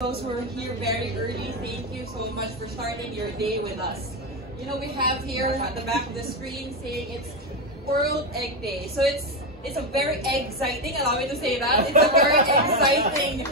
Those who are here very early, thank you so much for starting your day with us. You know, we have here at the back of the screen saying it's World Egg Day. So it's a very exciting, allow me to say that, it's a very exciting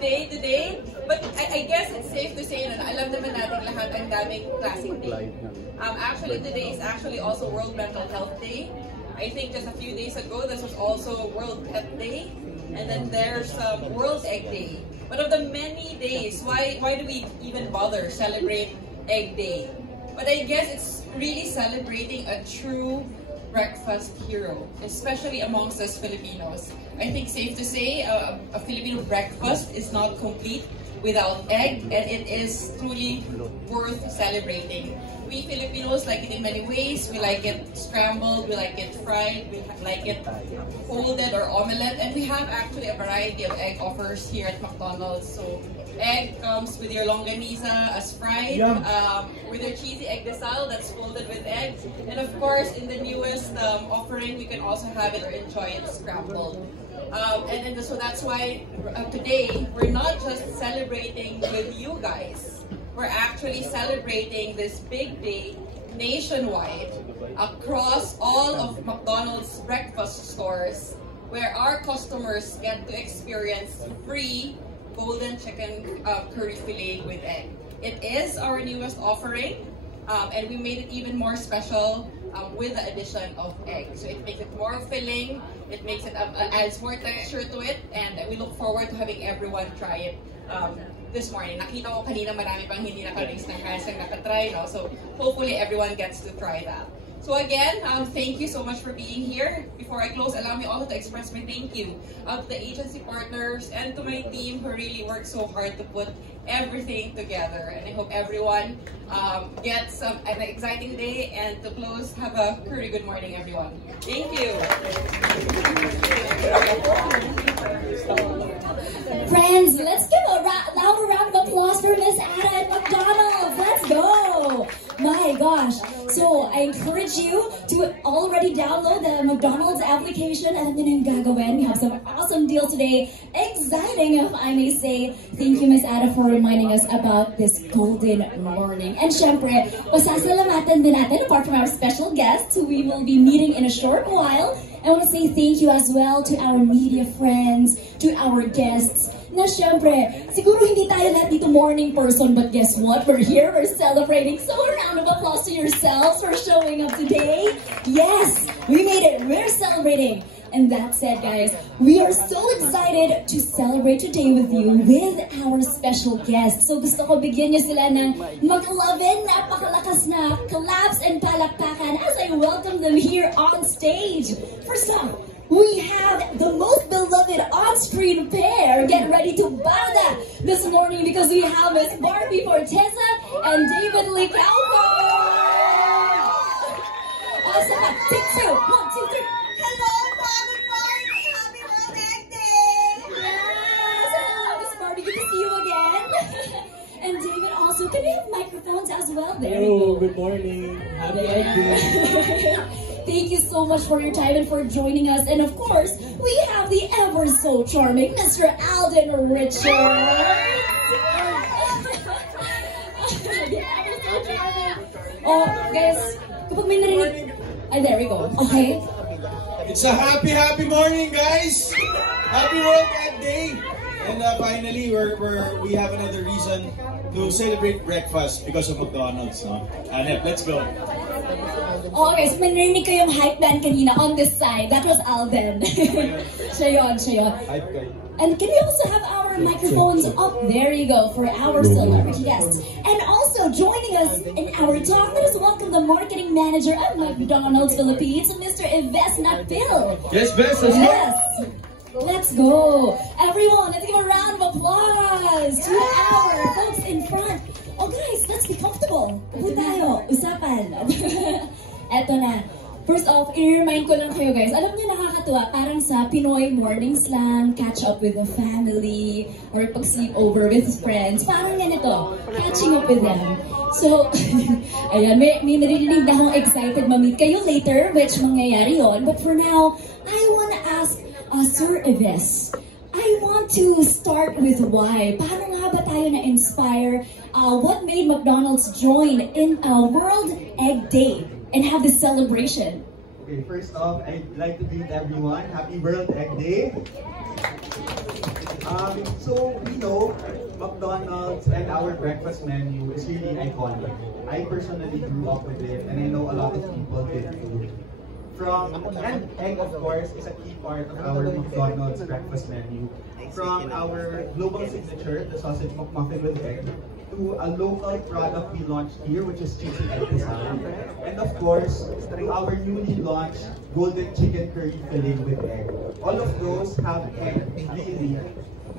day today. But I guess it's safe to say na alam naman natin lahat ang daming classic day. Actually, today is actually also World Mental Health Day. I think just a few days ago, this was also World Pet Day. And then there's World Egg Day. But of the many days, why do we even bother celebrate Egg Day? But I guess it's really celebrating a true breakfast hero, especially amongst us Filipinos. I think safe to say a Filipino breakfast is not complete without egg, and it is truly worth celebrating. We Filipinos like it in many ways. We like it scrambled, we like it fried, we like it folded or omelette, and we have actually a variety of egg offers here at McDonald's. So egg comes with your longaniza as fried, with your cheesy egg desal that's folded with egg, and of course in the newest offering we can also have it or enjoy it scrambled. So that's why today we're not just celebrating with you guys. We're actually celebrating this big day nationwide across all of McDonald's breakfast stores, where our customers get to experience free golden chicken curry fillet with egg. It is our newest offering, and we made it even more special with the addition of egg. So it makes it more filling, it makes it adds more texture to it, and we look forward to having everyone try it this morning. Nakita ko kanina marami pang hindi naka-raise ng hands ang nakatry, no? So hopefully everyone gets to try that. So again, thank you so much for being here. Before I close, allow me also to express my thank you to the agency partners and to my team who really worked so hard to put everything together. And I hope everyone gets an exciting day. And to close, have a very good morning, everyone. Thank you. Friends, let's give a louder round of applause for Miss Ada at McDonald's. Let's go! My gosh. So, I encourage you to already download the McDonald's application. Alam niyo na yung gagawin. We have some awesome deals today. Exciting, if I may say. Thank you, Miss Ada, for reminding us about this golden morning. And syempre, pasasalamatan din natin, apart from our special guests, who we will be meeting in a short while. I want to say thank you as well to our media friends, to our guests. Na syempre, siguro hindi tayo lahat dito morning person, but guess what? We're here, we're celebrating. So a round of applause to yourselves for showing up today. Yes, we made it. We're celebrating. And that said, guys, we are so excited to celebrate today with you with our special guests. So gusto ko bigyan niyo sila ng mag-11 napakalakas na claps and palakpakan as I welcome them here on stage. First off, we have the most beloved on-screen pair. Get ready to banda this morning because we have Miss Barbie Forteza and David Licauco. Awesome. Take two. 1, 2, 3. Hello, good morning. Happy World Egg Day. Yes. Hello, Miss Barbie. Good to see you again. And David also. Can we have microphones as well? There we go. Good morning. Happy Egg Day. Thank you so much for your time and for joining us. And of course, we have the ever so charming Mr. Alden Richards. Oh, guys, kapag may narinig... Ay, there we go. Okay. It's a happy morning, guys. Happy World Egg Day. And finally, we have another reason to celebrate breakfast because of McDonald's. No? Anep, let's go. Okay, so may narinig kayong hype band kanina on this side. That was Alden. siya yun. Hype guy. And can we also have our microphones up? There you go, for our celebrity guests. And also joining us in our talk, let us welcome the marketing manager of McDonald's Philippines, Mr. Yves Napil. Yes, best. Yes. Let's go. Everyone, let's give a round of applause to our folks in front. Oh guys, let's be comfortable. Upo tayo. Usapan. Eto na. First off, i-remind ko lang kayo guys, alam niyo nakakatuwa, parang sa Pinoy morning slang, catch up with the family, or pag-sleep over with friends, parang ganito, catching up with them. So, ayan, may narinig na akong excited ma-meet kayo later, which mangyayari yon. But for now, I wanna ask Sir Yves, I I want to start with why. Paano nga ba tayo na-inspire? What made McDonald's join in World Egg Day and have this celebration? Okay, first off, I'd like to greet everyone. Happy World Egg Day. So we know McDonald's and our breakfast menu is really iconic. I personally grew up with it, and I know a lot of people did too. And egg, of course, is a key part of our McDonald's breakfast menu. From our global signature, the sausage McMuffin with egg, to a local product we launched here, which is cheesy egg design. And of course, to our newly launched golden chicken curry filling with egg. All of those have egg really.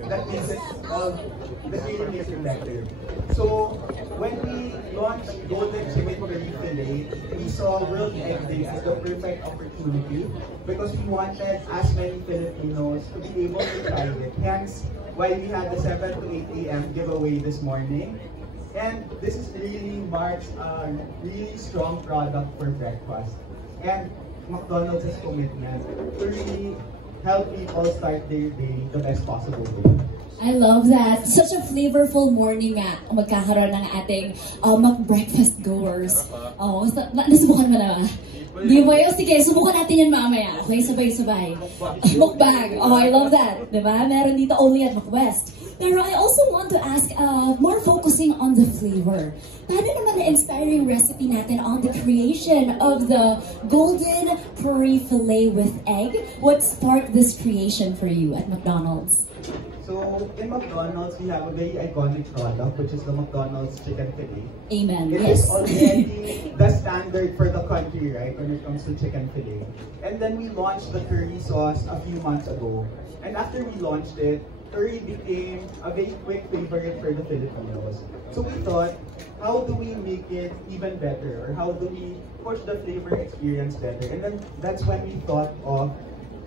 That makes it better. So when we launched golden chicken curry fillet, we saw World Egg Day as the perfect opportunity because we wanted as many Filipinos to be able to try it. Hence, why we had the 7 to 8 a.m. giveaway this morning. And this is really marks a really strong product for breakfast. And McDonald's commitment to really help people start their day the best possible way. I love that. Such a flavorful morning nga magkakaroon ng ating mag-breakfast goers. Nasubukan mo na ba? Di ba yun? Sige, subukan natin yan mamaya. Okay, sabay-sabay. Mukbang. Oh, I love that. Diba? Meron dito only at McWest. Pero I also want to ask, more focusing on the flavor. Paano naman na-inspire yung recipe natin on the creation of the golden curry fillet with egg? What sparked this creation for you at McDonald's? So, in McDonald's, we have a very iconic product, which is the McDonald's chicken fillet. Amen. It is already the standard for the country, right, when it comes to chicken fillet. And then we launched the curry sauce a few months ago. And after we launched it, curry became a very quick favorite for the Filipinos. So we thought, how do we make it even better? Or how do we push the flavor experience better? And then that's when we thought of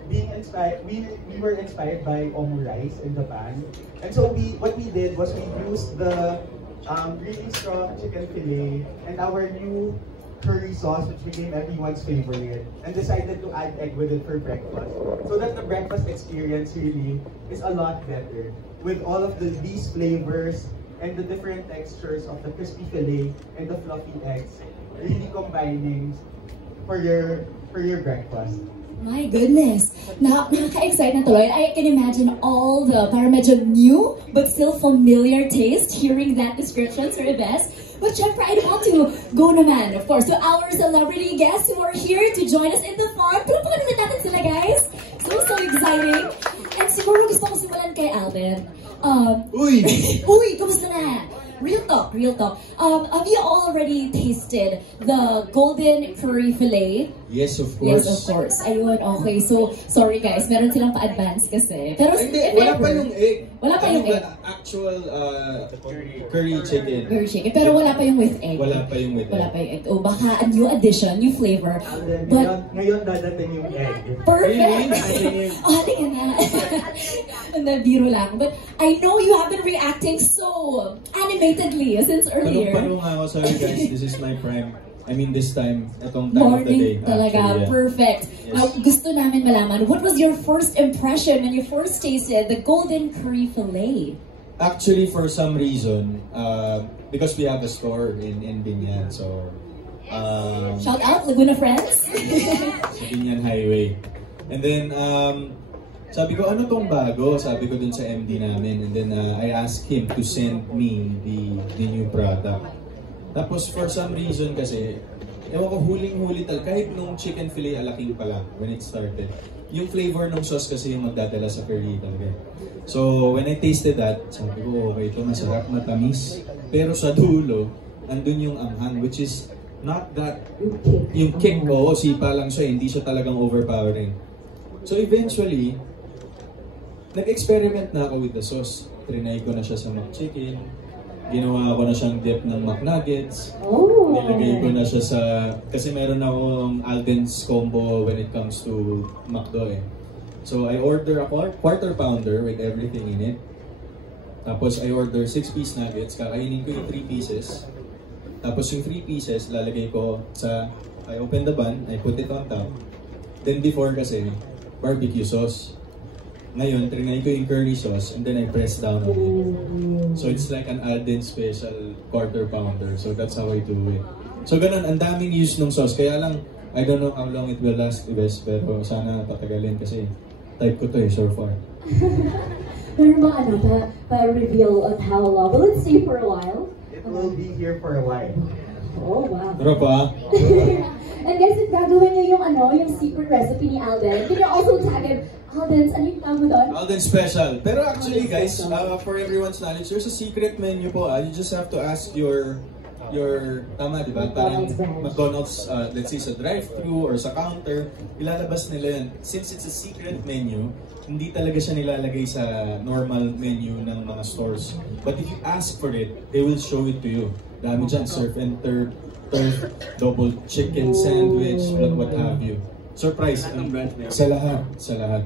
being inspired. We were inspired by omurice in Japan. And so what we did was we used the really strong chicken fillet and our new curry sauce, which became everyone's favorite, and decided to add egg with it for breakfast. So that the breakfast experience really is a lot better with all of these flavors and the different textures of the crispy fillet and the fluffy eggs, really combining for your breakfast. My goodness! Nakaka-excite na tuloy. I can imagine all the parang medyo new but still familiar taste hearing that description, Sir Best. But syempre, I want to go naman, of course, to our celebrity guests who are here to join us in the farm. Tulungan na natin sila, guys! So exciting! And siguro gusto ko simulan kay Alvin. Uy! Uy! Kamusta na? Real talk, real talk. Have you already tasted the golden curry fillet? Yes, of course. Yes, of course. Ayun, okay. So, sorry guys, meron silang pa-advance kasi. Pero Hindi, wala pa yung egg. Wala pa yung egg. Actual curry chicken. Curry chicken. Pero wala pa yung with egg. Wala pa yung with egg. Wala pa yung egg. O baka a new addition, new flavor. But, Ngayon dadating yung egg. perfect! Oh, tingnan nga. Nabiro lang. But I know you have been reacting so animatedly since earlier. Palong nga ako, sorry guys, this is my prime. I mean this time, itong time of the day. Morning talaga, actually, yeah. perfect. Yes. Now, gusto namin malaman, what was your first impression when you first tasted the golden curry fillet? Actually, for some reason, because we have a store in Binyan, so Shout out, Laguna Friends. sa Binyan Highway. And then, sabi ko, ano tong bago? Sabi ko dun sa MD namin. And then, I asked him to send me the new product. Tapos, for some reason kasi, ewan ko, huling-huli kahit nung chicken fillet alaking pa lang, when it started, yung flavor ng sauce kasi yung magdadala sa curry talaga. So, when I tasted that, sabi ko, okay, ito masarap, matamis. Pero sa dulo, andun yung anghang, which is not that, yung kick ko, sipa lang siya, hindi siya talagang overpowering. So, eventually, nag-experiment na ako with the sauce. Trinay ko na siya sa McChicken. Ginawa ko na siyang dip ng McNuggets. Nilagay ko na siya sa... Kasi meron akong Alden's combo when it comes to McDo eh. So I order a quarter pounder with everything in it. Tapos I order 6-piece nuggets. Kakainin ko yung 3 pieces. Tapos yung 3 pieces, lalagay ko sa... I open the bun, I put it on top. Then before kasi, barbecue sauce. Ngayon, trinay ko yung curry sauce and then I press down on it. So it's like an Alden special quarter pounder. So that's how I do it. So ganun, ang daming use ng sauce. Kaya lang, I don't know how long it will last, Ives, pero sana tatagalin kasi type ko to so far. Meron ba pa-reveal on how long? Will it stay for a while? It will be here for a while. Oh, wow. Pero pa? And guys, if gagawin niyo yung secret recipe ni Alden, can you also tag him, Alden's, ano yung tawag mo doon? Alden Special. Pero actually guys, for everyone's knowledge, there's a secret menu po. You just have to ask your tama, di ba? Parang McDonald's, let's say sa drive-thru or sa counter, ilalabas nila yan. Since it's a secret menu, hindi talaga siya nilalagay sa normal menu ng mga stores. But if you ask for it, they will show it to you. Dami dyan, surf and turf, double chicken sandwich, what have you. Surprise, sa lahat.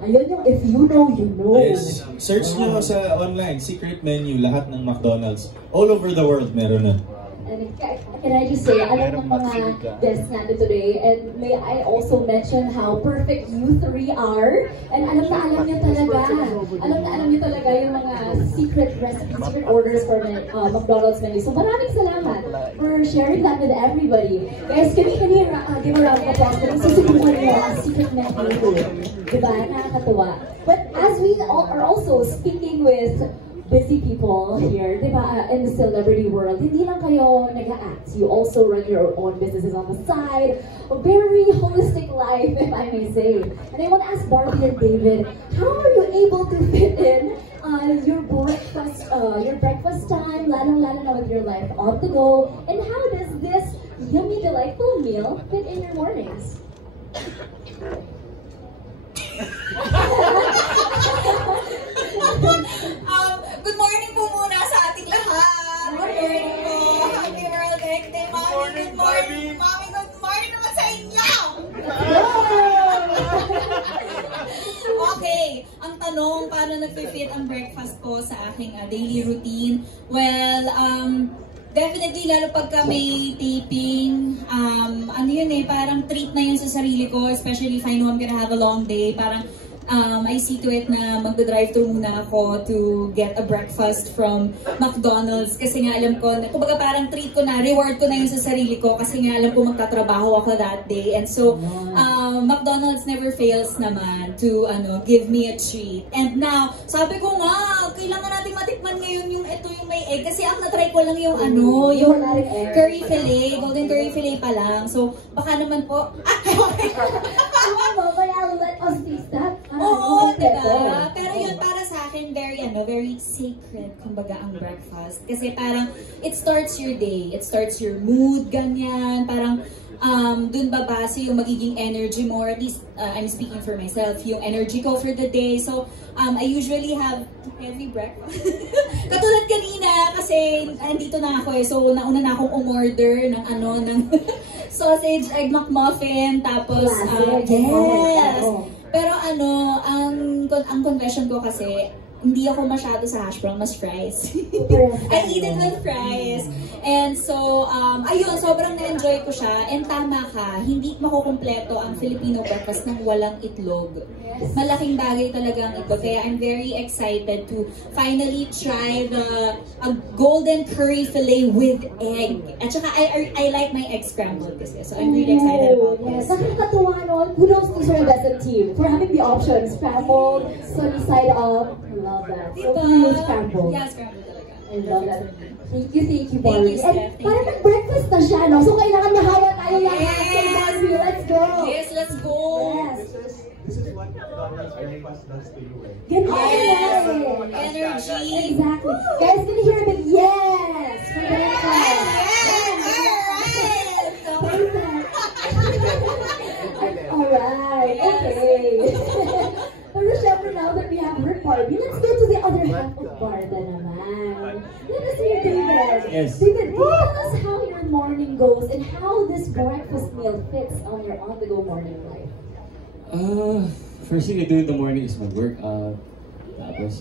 Ayun yung if you know, you know. Yes, search nyo sa online, secret menu, lahat ng McDonald's. All over the world meron na. And can I just say, alam ng mga guests natin today, and may I also mention how perfect you three are, and alam niyo talaga yung mga secret recipes, secret orders for McDonald's menu. So maraming salamat for sharing that with everybody. Guys, can we give a round of applause kung susubukan niyo ang secret menu? Diba? Nakakatuwa. But as we are also speaking with busy people here, diba, in the celebrity world, hindi lang kayo nag-act. You also run your own businesses on the side. A very holistic life, if I may say. And I want to ask Barbie and David, how are you able to fit in your breakfast time, lalong-lalo na with your life on the go, and how does this yummy, delightful meal fit in your mornings? Good morning po muna sa ating lahat. Good morning po. Happy World Egg Day, Mommy. Good morning. Mommy, good morning naman sa inyo. Okay, ang tanong, paano nag-fit ang breakfast ko sa aking daily routine? Well, definitely, lalo pagka may taping, ano yun parang treat na yun sa sarili ko, especially if I know I'm gonna have a long day. Parang, I see to it na magda-drive-thru muna ako to get a breakfast from McDonald's kasi nga alam ko, kumbaga parang treat ko na, reward ko na yun sa sarili ko kasi nga alam ko magtatrabaho ako that day. And so, McDonald's never fails naman to give me a treat. And now, sabi ko nga, kailangan natin matikman ngayon yung may egg kasi ang na-try ko lang yung yung curry fillet, golden curry fillet pa lang. So, baka naman po, let us taste that. Oo, diba? Pero yun, para sa akin, very sacred, kumbaga, ang breakfast. Kasi parang, it starts your day, it starts your mood, ganyan. Parang, dun babase yung magiging energy mo, or at least, I'm speaking for myself, yung energy ko for the day. So, I usually have heavy breakfast. Katulad kanina, kasi andito na ako so nauna na akong umorder ng sausage, egg McMuffin, tapos, yes! Pero ang confession ko kasi, hindi ako masyado sa hash brown, mas fries. I eat it with fries. And so, ayun, sobrang na-enjoy ko siya. And tama ka, hindi makukumpleto ang Filipino breakfast ng walang itlog. Malaking bagay talaga ang ito. Kaya I'm very excited to finally try a golden curry fillet with egg. At saka, I like my egg scrambled kasi. So I'm really excited about this. Nakakatuwa nun. Kudos to Sir Lesson team for having the option. Scrambled, sunny side up. I love that. So, you scrambled. Yeah, scrambled talaga. I love that. Thank you, Barbie. Steph. And parang nag-breakfast na siya, no? So, kailangan mahawa tayo lahat. Yes! Barbie, let's go! Yes, let's go! Yes! This is what McDonald's breakfast does to you. Ganun Yes! yan. Energy! Exactly. Guys, can you hear a bit? Yes! For breakfast. Alright, okay. Pero syempre, now that we have her Barbie, let's go to the other half of Barda naman. Let us hear David. Yes. David, can you tell us how your morning goes and how this breakfast meal fits on your on-the-go morning life? First thing I do in the morning is mag-work out. Tapos,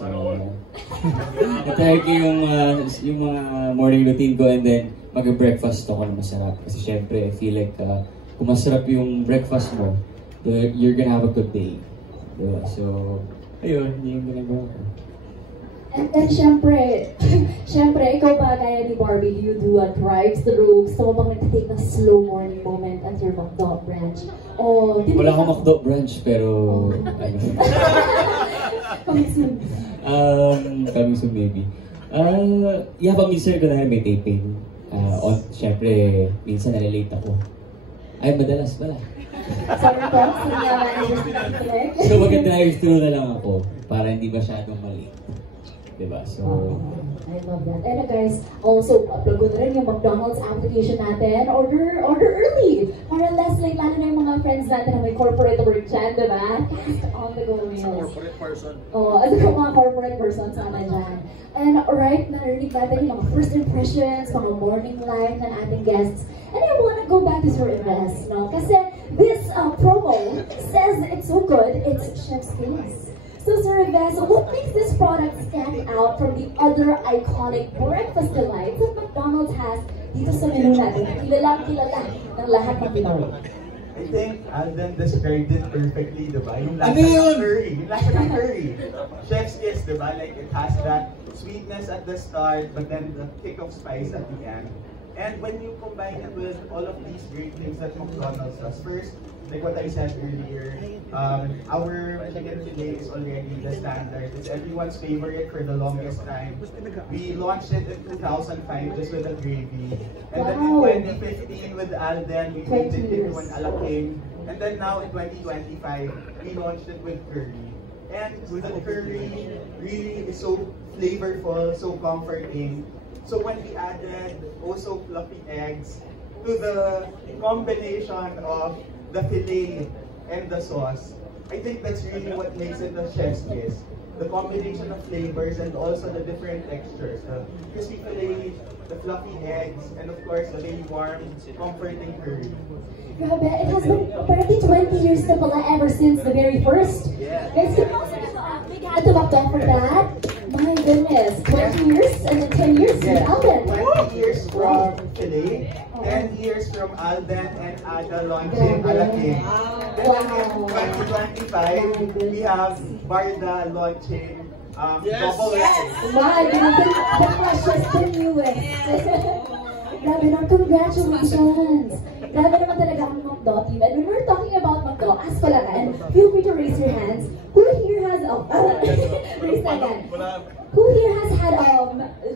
natry ko yung mga morning routine ko and then mag-breakfast ako na masarap. Kasi syempre, I feel like kung masarap yung breakfast mo, you're gonna have a good day. Diba? So, Ayun, yung ginagawa ko. And then, syempre, ikaw ba gaya ni Barbie, do you do a drive-thru? Gusto mo bang nagtitake ng slow morning moment at your McDo branch? O, Wala akong McDo branch, pero... Coming soon. Coming soon maybe. Yeah, pag minsan ko na may taping. Syempre, minsan nalilate ako. Ay, madalas pala. Sorry po, sige nga managers nakikinig. So, mag-drive-thru na lang ako para hindi masyadong mali. Diba? So... I love that. And guys, also, upload ko na rin yung McDonald's application natin. Order early! Para less late, lalo na yung mga friends natin na may corporate work dyan, diba? Cast on the go meals. Corporate person. Ano yung mga corporate person sana dyan. And right, narinig natin yung mga first impressions, mga morning life ng ating guests. And I wanna go back to Sir Invest, no? Kasi this promo says it's so good, it's chef's kiss. So Sir Invest, what makes this product stand out from the other iconic breakfast delights that McDonald's has dito sa menu natin? Kilala ng lahat ng Pinoy. I think Alden described it perfectly, diba? Yung lasa Ano yun? ng curry. Yung lasa ng curry. Chef's kiss, diba? Like, it has that sweetness at the start, but then the kick of spice at the end. And when you combine it with all of these great things that McDonald's does, first, like what I said earlier, our chicken filet is already the standard. It's everyone's favorite for the longest time. We launched it in 2005 just with the gravy. And then in 2015 with Alden, we made it into an a la king. And then now in 2025, we launched it with curry. And the curry really is so flavorful, so comforting. So when we added also fluffy eggs to the combination of the filet and the sauce, I think that's really what makes it a chef's kiss. The combination of flavors and also the different textures. The crispy filet, the fluffy eggs, and of course the very warm, comforting curry. Grabe, it has been apparently 20 years na pala ever since the very first. Guys, can you also give a big hand to McDo for that? My goodness, 20 years and then 10 years with Alden. 20 years from filet, 10 years from Alden and Ada launching a la king. Then in 2025, we have Barda launching double rice. My goodness, the precious the newest. Grabe na, congratulations! Grabe naman talaga ang McDo team. And when we're talking about McDo, ask ko lang, and feel free to raise your hands. Who here has, raise na again. Who here has had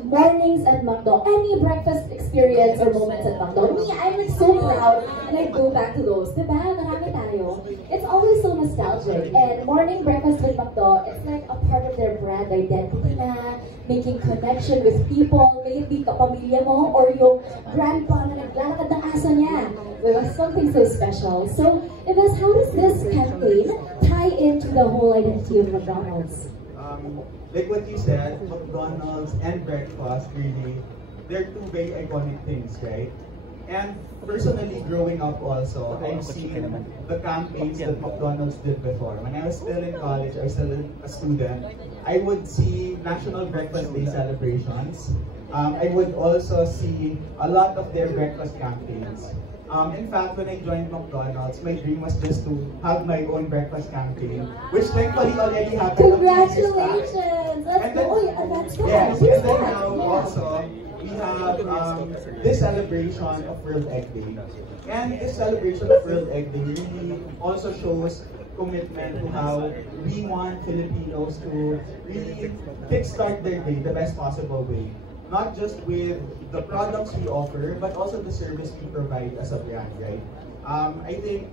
mornings at McDo? Any breakfast experience or moments at McDo? Me, I'm like so proud and I go back to those. Diba? Marami tayo. It's always so nostalgic. And morning breakfast with McDo, it's like a part of their brand identity na, making connection with people, maybe kapamilya mo or yung grandpa na naglalakad ng aso niya. It was something so special. So, Yves, how does this campaign tie into the whole identity of McDonald's? Like what you said, McDonald's and breakfast really, they're two very iconic things, right? And personally, growing up also, I've seen the campaigns that McDonald's did before. When I was still in college, I was still a student, I would see National Breakfast Day celebrations. I would also see a lot of their breakfast campaigns. In fact, when I joined McDonald's, my dream was just to have my own breakfast campaign, which thankfully already happened. Congratulations! That's good. Yes, and then now also, we have this celebration of World Egg Day. And this celebration of World Egg Day really also shows commitment to how we want Filipinos to really kickstart their day the best possible way. Not just with the products we offer, but also the service we provide as a brand, right? I think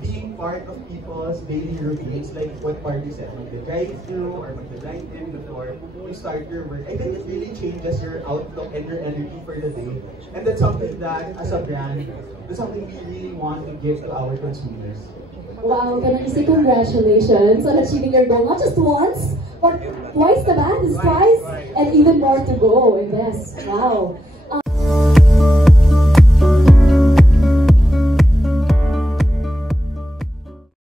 being part of people's daily routines, like what Barbie said, mag-drive-thru or mag-drive-in before you start your work, I think it really changes your outlook and your energy for the day. And that's something that, as a brand, that's something we really want to give to our consumers. Wow, can I say congratulations on achieving your goal, not just once, but twice the bad, twice, and even more to go, I guess. Wow.